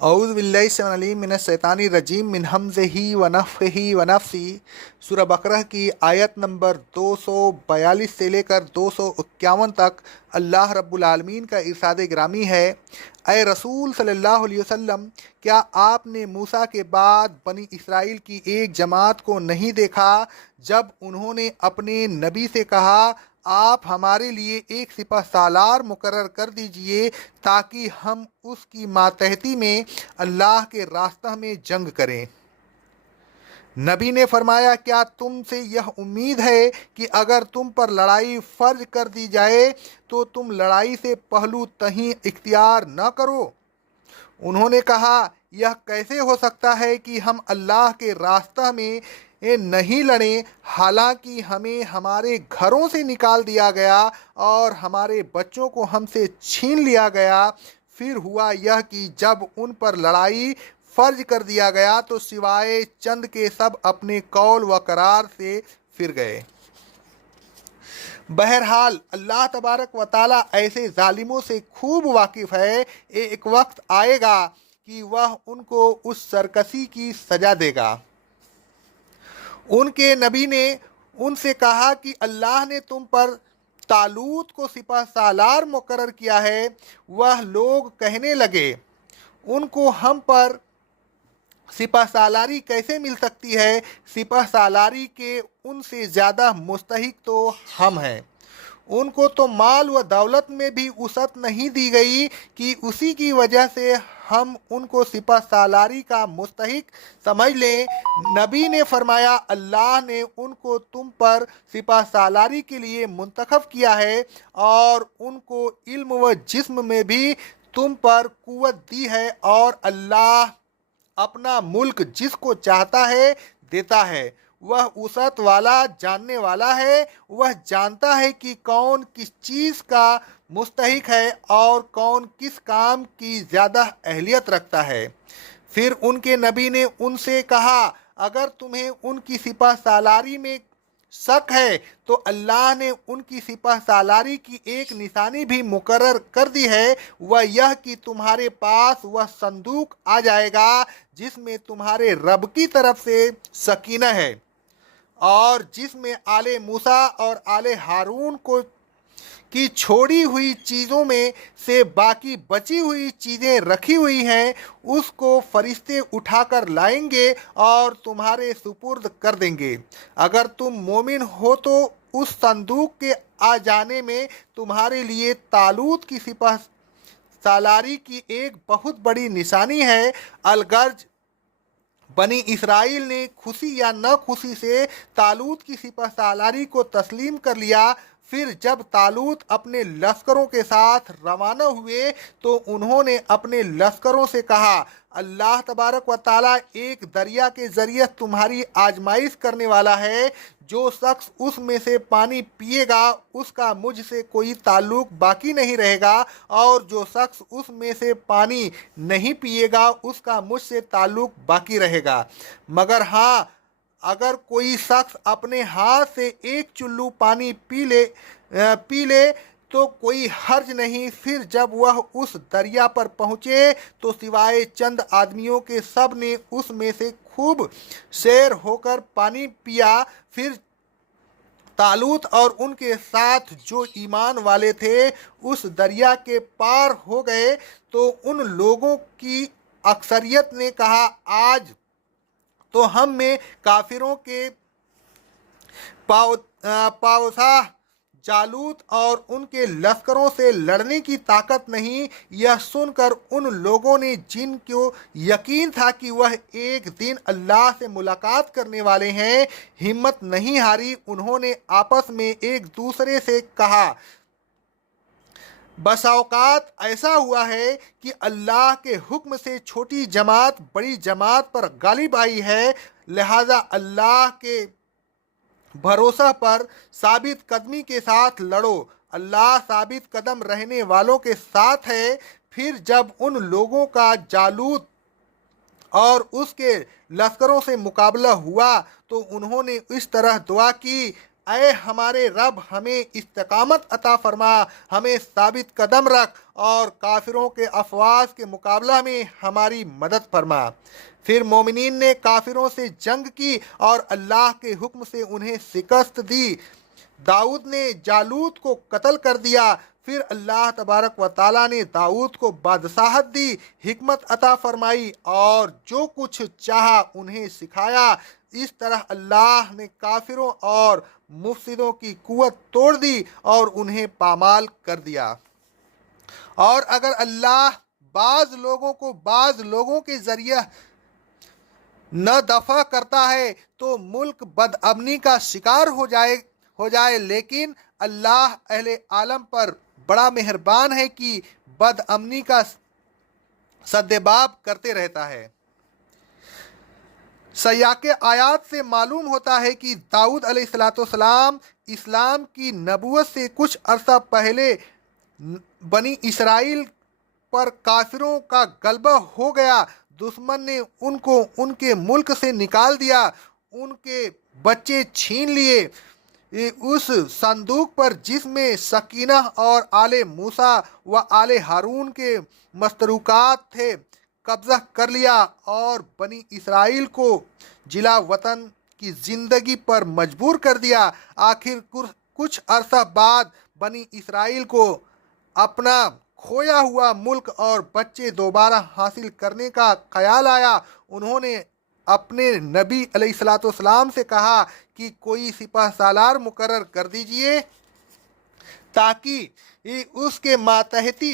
اعوذ باللہ السمیع العلیم من الشیطان الرجیم من ہمزہ ونفخہ ونفثہ۔ سورہ بقرہ کی آیت نمبر 242 سے لے کر 251 تک اللہ رب العالمین کا ارشاد گرامی ہے: اے رسول صلی اللہ علیہ وسلم، کیا آپ نے موسیٰ کے بعد بنی اسرائیل کی ایک جماعت کو نہیں دیکھا جب انہوں نے اپنے نبی سے کہا، آپ ہمارے لیے ایک سپہ سالار مقرر کر دیجئے تاکہ ہم اس کی ماتحتی میں اللہ کے راستہ میں جنگ کریں؟ نبی نے فرمایا، کیا تم سے یہ امید ہے کہ اگر تم پر لڑائی فرض کر دی جائے تو تم لڑائی سے پہلو تہیں اختیار نہ کرو؟ انہوں نے کہا، یہ کیسے ہو سکتا ہے کہ ہم اللہ کے راستہ میں نہیں لڑیں، حالانکہ ہمیں ہمارے گھروں سے نکال دیا گیا اور ہمارے بچوں کو ہم سے چھین لیا گیا۔ پھر ہوا یہ کہ جب ان پر لڑائی فرض کر دیا گیا تو سوائے چند کے سب اپنے قول و قرار سے پھر گئے۔ بہرحال اللہ تبارک و تعالیٰ ایسے ظالموں سے خوب واقف ہے۔ ایک وقت آئے گا کہ وہ ان کو اس سرکشی کی سزا دے گا۔ ان کے نبی نے ان سے کہا کہ اللہ نے تم پر طالوت کو سپہ سالار مقرر کیا ہے۔ وہ لوگ کہنے لگے، ان کو ہم پر سپہ سالاری کیسے مل سکتی ہے؟ سپہ سالاری کے ان سے زیادہ مستحق تو ہم ہیں۔ ان کو تو مال و دولت میں بھی وسعت نہیں دی گئی کہ اسی کی وجہ سے ہم ان کو سپہ سالاری کا مستحق سمجھ لیں۔ نبی نے فرمایا، اللہ نے ان کو تم پر سپہ سالاری کے لیے منتخب کیا ہے اور ان کو علم و جسم میں بھی تم پر قوت دی ہے، اور اللہ اپنا ملک جس کو چاہتا ہے دیتا ہے۔ وہ وسعت والا جاننے والا ہے۔ وہ جانتا ہے کہ کون کس چیز کا مستحق ہے اور کون کس کام کی زیادہ اہلیت رکھتا ہے۔ پھر ان کے نبی نے ان سے کہا، اگر تمہیں ان کی سپہ سالاری میں شک ہے تو اللہ نے ان کی سپہ سالاری کی ایک نشانی بھی مقرر کر دی ہے، وہ یہ کہ تمہارے پاس وہ صندوق آ جائے گا جس میں تمہارے رب کی طرف سے سکینہ ہے اور جس میں آل موسیٰ اور آل ہارون کی چھوڑی ہوئی چیزوں میں سے باقی بچی ہوئی چیزیں رکھی ہوئی ہیں۔ اس کو فرشتے اٹھا کر لائیں گے اور تمہارے سپرد کر دیں گے۔ اگر تم مومن ہو تو اس صندوق کے آ جانے میں تمہارے لیے طالوت کی سپہ سالاری کی ایک بہت بڑی نشانی ہے۔ الغرض بنی اسرائیل نے خوشی یا نہ خوشی سے طالوت کی سپہ سالاری کو تسلیم کر لیا۔ پھر جب طالوت اپنے لشکروں کے ساتھ روانہ ہوئے تو انہوں نے اپنے لشکروں سے کہا، اللہ تبارک و تعالیٰ ایک دریا کے ذریعے تمہاری آزمائش کرنے والا ہے۔ جو شخص اس میں سے پانی پیے گا اس کا مجھ سے کوئی تعلق باقی نہیں رہے گا، اور جو شخص اس میں سے پانی نہیں پیے گا اس کا مجھ سے تعلق باقی رہے گا، مگر ہاں، اگر کوئی شخص اپنے ہاتھ سے ایک چلو پانی پی لے تو کوئی حرج نہیں۔ پھر جب وہ اس دریا پر پہنچے تو سوائے چند آدمیوں کے سب نے اس میں سے خوب سیر ہو کر پانی پیا۔ پھر طالوت اور ان کے ساتھ جو ایمان والے تھے اس دریا کے پار ہو گئے تو ان لوگوں کی اکثریت نے کہا، آج تو ہم میں کافروں کے پاوسا جالوت اور ان کے لشکروں سے لڑنے کی طاقت نہیں۔ یہ سن کر ان لوگوں نے جن کو یقین تھا کہ وہ ایک دن اللہ سے ملاقات کرنے والے ہیں، ہمت نہیں ہاری۔ انہوں نے آپس میں ایک دوسرے سے کہا، بسا اوقات ایسا ہوا ہے کہ اللہ کے حکم سے چھوٹی جماعت بڑی جماعت پر غالب آئی ہے، لہذا اللہ کے بھروسہ پر ثابت قدمی کے ساتھ لڑو، اللہ ثابت قدم رہنے والوں کے ساتھ ہے۔ پھر جب ان لوگوں کا جالوت اور اس کے لشکروں سے مقابلہ ہوا تو انہوں نے اس طرح دعا کی، اے ہمارے رب ہمیں استقامت عطا فرما، ہمیں ثابت قدم رکھ اور کافروں کے افواج کے مقابلہ میں ہماری مدد فرما۔ پھر مومنین نے کافروں سے جنگ کی اور اللہ کے حکم سے انہیں شکست دی۔ داؤد نے جالوت کو قتل کر دیا۔ پھر اللہ تبارک و تعالیٰ نے داؤد کو بادشاہت دی، حکمت عطا فرمائی اور جو کچھ چاہا انہیں سکھایا۔ اس طرح اللہ نے کافروں اور مفسدوں کی قوت توڑ دی اور انہیں پامال کر دیا۔ اور اگر اللہ بعض لوگوں کو بعض لوگوں کے ذریعہ نہ دفع کرتا ہے تو ملک بدامنی کا شکار ہو جائے، لیکن اللہ اہل عالم پر بڑا مہربان ہے کہ بدامنی کا سدباب کرتے رہتا ہے۔ سیاق آیات سے معلوم ہوتا ہے کہ داؤد علیہ السلام اسلام کی نبوت سے کچھ عرصہ پہلے بنی اسرائیل پر کافروں کا غلبہ ہو گیا۔ دشمن نے ان کو ان کے ملک سے نکال دیا، ان کے بچے چھین لیے۔ اس صندوق پر جس میں سکینہ اور آل موسیٰ و آل ہارون کے مستروکات تھے قبضہ کر لیا اور بنی اسرائیل کو جلا وطن کی زندگی پر مجبور کر دیا۔ آخر کچھ عرصہ بعد بنی اسرائیل کو اپنا کھویا ہوا ملک اور بچے دوبارہ حاصل کرنے کا خیال آیا۔ انہوں نے اپنے نبی علیہ السلام سے کہا کہ کوئی سپہ سالار مقرر کر دیجئے تاکہ اس کے ماتحتی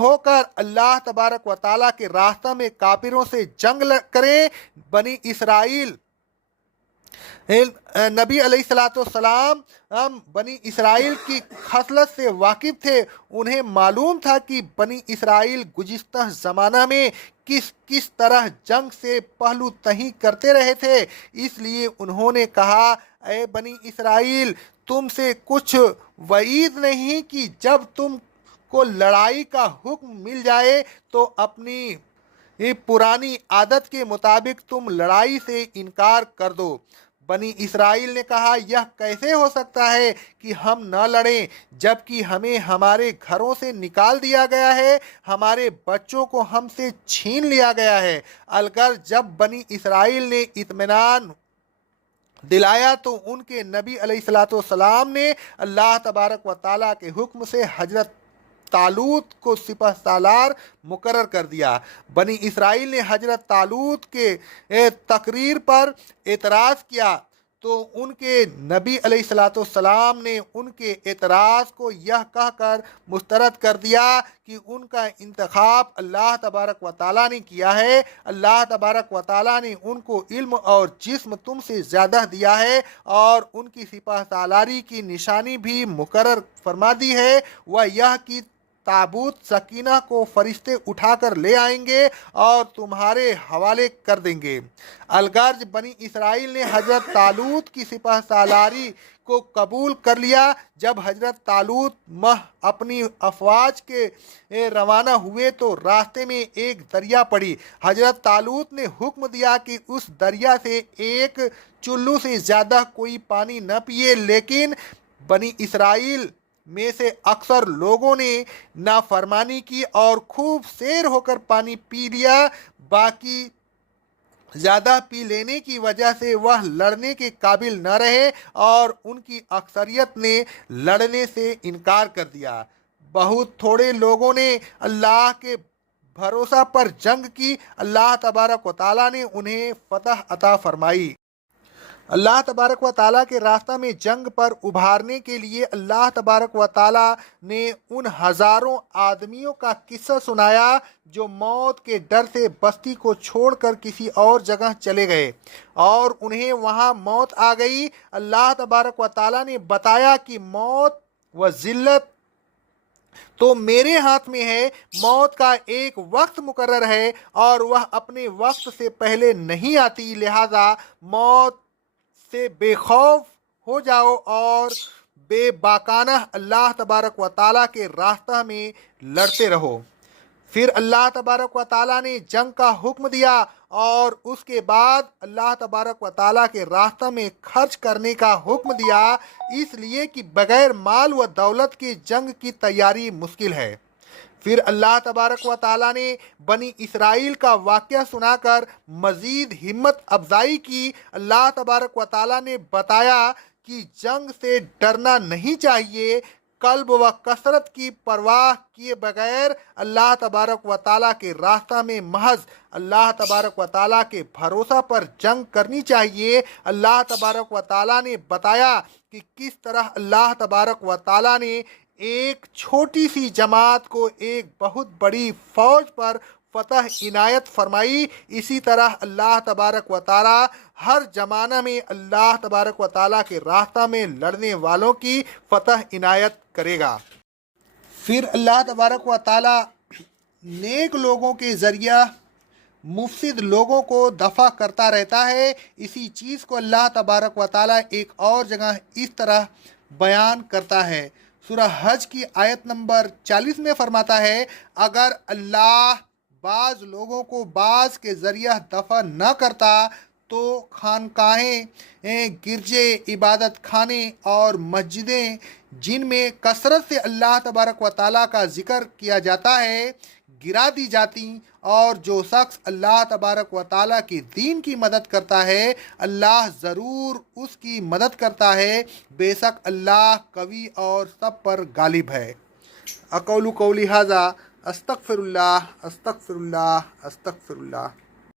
ہو کر اللہ تبارک و تعالیٰ کے راستہ میں کافروں سے جنگ کریں۔ بنی اسرائیل نبی علیہ السلام بنی اسرائیل کی خصلت سے واقف تھے۔ انہیں معلوم تھا کہ بنی اسرائیل گزشتہ زمانہ میں کس طرح جنگ سے پہلو تہی کرتے رہے تھے۔ اس لیے انہوں نے کہا، اے بنی اسرائیل، تم سے کچھ وعید نہیں کہ جب تم کو لڑائی کا حکم مل جائے تو اپنی پرانی عادت کے مطابق تم لڑائی سے انکار کر دو۔ بنی اسرائیل نے کہا، یہ کیسے ہو سکتا ہے کہ ہم نہ لڑیں جبکہ ہمیں ہمارے گھروں سے نکال دیا گیا ہے، ہمارے بچوں کو ہم سے چھین لیا گیا ہے۔ الگر جب بنی اسرائیل نے اطمینان دلایا تو ان کے نبی علیہ السلام نے اللہ تبارک و تعالیٰ کے حکم سے حضرت طالوت کو سپہ سالار مقرر کر دیا۔ بنی اسرائیل نے حضرت طالوت کے تقریر پر اعتراض کیا تو ان کے نبی علیہ السلام نے ان کے اعتراض کو یہ کہہ کر مسترد کر دیا کہ ان کا انتخاب اللہ تبارک و تعالیٰ نے کیا ہے۔ اللہ تبارک و تعالیٰ نے ان کو علم اور جسم تم سے زیادہ دیا ہے اور ان کی سپہ سالاری کی نشانی بھی مقرر فرما دی ہے، وہ یہ کہ تابوت سکینہ کو فرشتے اٹھا کر لے آئیں گے اور تمہارے حوالے کر دیں گے۔ الغرض بنی اسرائیل نے حضرت طالوت کی سپہ سالاری کو قبول کر لیا۔ جب حضرت طالوت اپنی افواج کے روانہ ہوئے تو راستے میں ایک دریا پڑی۔ حضرت طالوت نے حکم دیا کہ اس دریا سے ایک چلو سے زیادہ کوئی پانی نہ پیے، لیکن بنی اسرائیل میں سے اکثر لوگوں نے نافرمانی کی اور خوب سیر ہو کر پانی پی لیا۔ باقی زیادہ پی لینے کی وجہ سے وہ لڑنے کے قابل نہ رہے اور ان کی اکثریت نے لڑنے سے انکار کر دیا۔ بہت تھوڑے لوگوں نے اللہ کے بھروسہ پر جنگ کی۔ اللہ تبارک و تعالیٰ نے انہیں فتح عطا فرمائی۔ اللہ تبارک و تعالیٰ کے راستہ میں جنگ پر ابھارنے کے لیے اللہ تبارک و تعالیٰ نے ان ہزاروں آدمیوں کا قصہ سنایا جو موت کے ڈر سے بستی کو چھوڑ کر کسی اور جگہ چلے گئے اور انہیں وہاں موت آ گئی۔ اللہ تبارک و تعالیٰ نے بتایا کہ موت و ذلت تو میرے ہاتھ میں ہے۔ موت کا ایک وقت مقرر ہے اور وہ اپنے وقت سے پہلے نہیں آتی، لہذا موت سے بے خوف ہو جاؤ اور بے باکانہ اللہ تبارک و تعالیٰ کے راستہ میں لڑتے رہو۔ پھر اللہ تبارک و تعالیٰ نے جنگ کا حکم دیا اور اس کے بعد اللہ تبارک و تعالیٰ کے راستہ میں خرچ کرنے کا حکم دیا، اس لیے کہ بغیر مال و دولت کے جنگ کی تیاری مشکل ہے۔ پھر اللہ تبارک و تعالیٰ نے بنی اسرائیل کا واقعہ سنا کر مزید ہمت افزائی کی۔ اللہ تبارک و تعالیٰ نے بتایا کہ جنگ سے ڈرنا نہیں چاہیے، قلب و کثرت کی پرواہ کیے بغیر اللہ تبارک و تعالیٰ کے راستہ میں محض اللہ تبارک و تعالیٰ کے بھروسہ پر جنگ کرنی چاہیے۔ اللہ تبارک و تعالیٰ نے بتایا کہ کس طرح اللہ تبارک و تعالیٰ نے ایک چھوٹی سی جماعت کو ایک بہت بڑی فوج پر فتح عنایت فرمائی۔ اسی طرح اللہ تبارک و تعالیٰ ہر زمانہ میں اللہ تبارک و تعالیٰ کے راستہ میں لڑنے والوں کی فتح عنایت کرے گا۔ پھر اللہ تبارک و تعالیٰ نیک لوگوں کے ذریعہ مفسد لوگوں کو دفع کرتا رہتا ہے۔ اسی چیز کو اللہ تبارک و تعالیٰ ایک اور جگہ اس طرح بیان کرتا ہے۔ سورہ حج کی آیت نمبر 40 میں فرماتا ہے، اگر اللہ بعض لوگوں کو بعض کے ذریعہ دفع نہ کرتا تو خانقاہیں، گرجے، عبادت خانے اور مسجدیں جن میں کثرت سے اللہ تبارک و تعالیٰ کا ذکر کیا جاتا ہے گرا دی جاتی، اور جو شخص اللہ تبارک و تعالیٰ کے دین کی مدد کرتا ہے اللہ ضرور اس کی مدد کرتا ہے، بے شک اللہ قوی اور سب پر غالب ہے۔ اقول قولی ھذا استغفر اللہ استغفر اللہ استغفر اللہ۔